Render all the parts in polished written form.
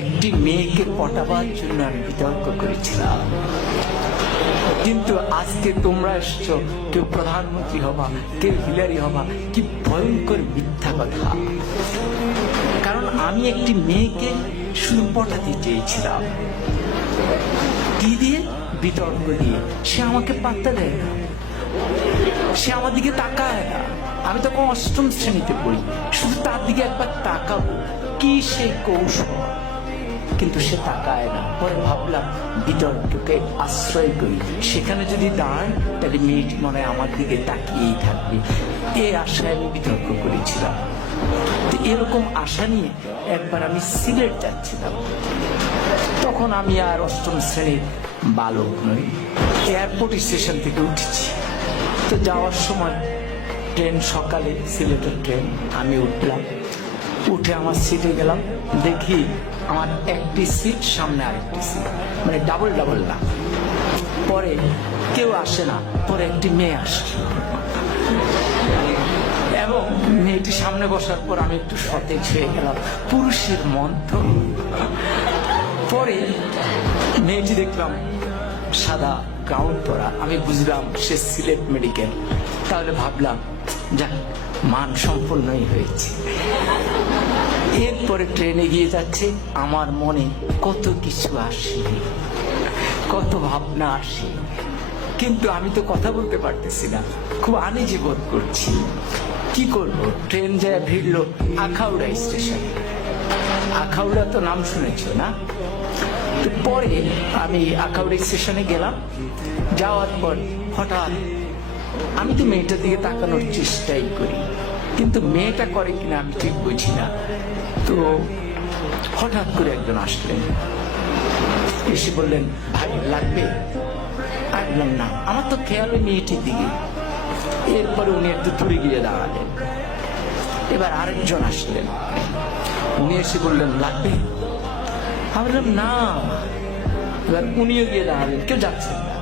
একটি মেয়েকে পটাবার জন্য আমি বিতর্ক করেছিলাম। কিন্তু আজকে তোমরা এসছো, কেউ প্রধানমন্ত্রী হবা, কেউ হিলারি হবা। কি ভয়ঙ্কর মিথ্যা কথা! কারণ আমি একটি মেয়েকে শুধু পটাতে চেয়েছিলাম। কি দিয়ে? বিতর্ক দিয়ে। সে আমাকে পাত্তা দেয় না, সে আমার দিকে তাকায় না। আমি তখন অষ্টম শ্রেণীতে পড়ি, শুধু তার দিকে একবার তাকাবো, কি সেই কৌশল, কিন্তু সে তাকায় না। পরে ভাবলাম বিতর্ককে আশ্রয় করি, সেখানে যদি দাঁড়ায় তাহলে মেয়েটি মনে হয় আমার দিকে তাকিয়েই থাকবে। এই আশায় আমি বিতর্ক করেছিলাম। এরকম আশা নিয়ে একবার আমি সিলেট যাচ্ছিলাম। তখন আমি আর অষ্টম শ্রেণীর বালক নই, এয়ারপোর্ট স্টেশন থেকে উঠেছি। তো যাওয়ার সময় ট্রেন, সকালে সিলেটের ট্রেন, আমি উঠলাম। উঠে আমার সিটে গেলাম, দেখি আমার একটি সিট, সামনে আরেকটি সিট, মানে ডাবল ডাবল না। পরে কেউ আসে না, পরে একটি মেয়ে আসে এবং মেয়েটি সামনে বসার পর আমি একটু সতেজ হয়ে গেলাম। পুরুষের মন তো। পরে মেয়েটি দেখলাম সাদা গাউন পরা, আমি বুঝলাম সে সিলেট মেডিকেল। তাহলে ভাবলাম যাক, মান সম্পন্নই হয়েছে। এরপরে ট্রেনে গিয়ে যাচ্ছে, আমার মনে কত কিছু আসে, কত ভাবনা আসে, কিন্তু আমি তো কথা বলতে পারতেছি না, খুব আনইজি বোধ করছি। কি করব? ট্রেন যায় ভিড়লো আখাউড়া স্টেশন। আখাউড়া তো নাম শুনেছ না? তো পরে আমি আখাউড়া স্টেশনে গেলাম। যাওয়ার পর হঠাৎ আমি তো মেয়েটার দিকে তাকানোর চেষ্টাই করি, কিন্তু মেয়েটা করে কিনা আমি ঠিক বুঝি না। তো হঠাৎ করে একজন আসলেন, এসে বললেন, ভাই লাগবে? আমি বললাম না, আমার তো খেয়াল মেয়েটির দিকে। এরপরে উনি একটু দূরে গিয়ে দাঁড়ালেন। এবার আরেকজন আসলেন, উনি এসে বললেন লাগবে? আমি বললাম না। এবার উনিও গিয়ে দাঁড়ালেন, কেউ যাচ্ছেন না।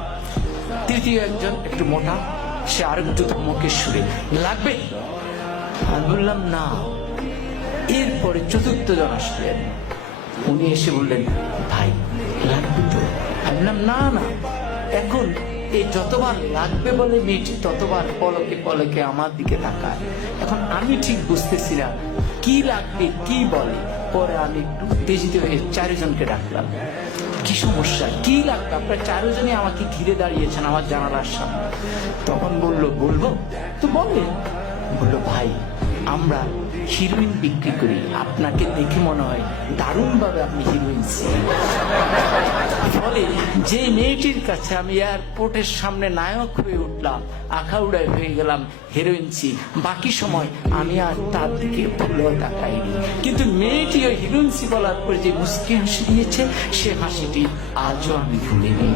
তৃতীয় একজন একটু মোটা, সে আরেকটু ধমকের সুরে, লাগবে? আমি বললাম না। এরপরে চতুর্থ জন আসলেন, উনি এসে বললেন, ভাই লাগবে তো? আমি বললাম না না। এখন এই যতবার লাগবে বলে মেয়েটি ততবার পলকে পলকে আমার দিকে তাকায়। এখন আমি ঠিক বুঝতেছি না কি লাগবে, কি বলে। পরে আমি একটু উত্তেজিত হয়ে চারজনকে ডাকলাম, কি সমস্যা, কি লাগবে? আপনারা চারজনই আমাকে ঘিরে দাঁড়িয়েছেন আমার জানালার সামনে। তখন বললো, বলবো তো বলে। বললো, ভাই আমরা হিরোইন বিক্রি করি, আপনাকে দেখে মনে হয় দারুণ ভাবে আপনি হিরোইন। ফলে যে মেয়েটির কাছে আমি এয়ারপোর্টের সামনে নায়ক হয়ে উঠলাম, আখাউড়ায় হয়ে গেলাম হিরোইনসি, বাকি সময় আমি আর তার দিকে ভুলেও তাকাইনি। কিন্তু মেয়েটি ওই হিরোইনসি বলার পর যে মুচকি হাসি দিয়েছে, সে হাসিটি আজও আমি ভুলিনি।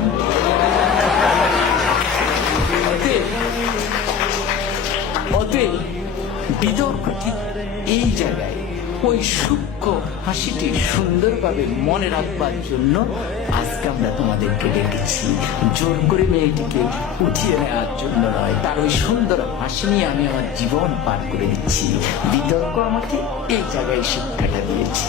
অতএব বিতর্ক ঠিক এই জায়গায়, ওই সূক্ষ্ম হাসিটি সুন্দরভাবে মনে রাখবার জন্য আজকে আমরা তোমাদেরকে ডেকেছি। জোর করে মেয়েটিকে উঠিয়ে নেওয়ার জন্য নয়, তার ওই সুন্দর হাসি নিয়ে আমি আমার জীবন পার করে দিচ্ছি। বিতর্ক আমাকে এই জায়গায় শিক্ষাটা দিয়েছে।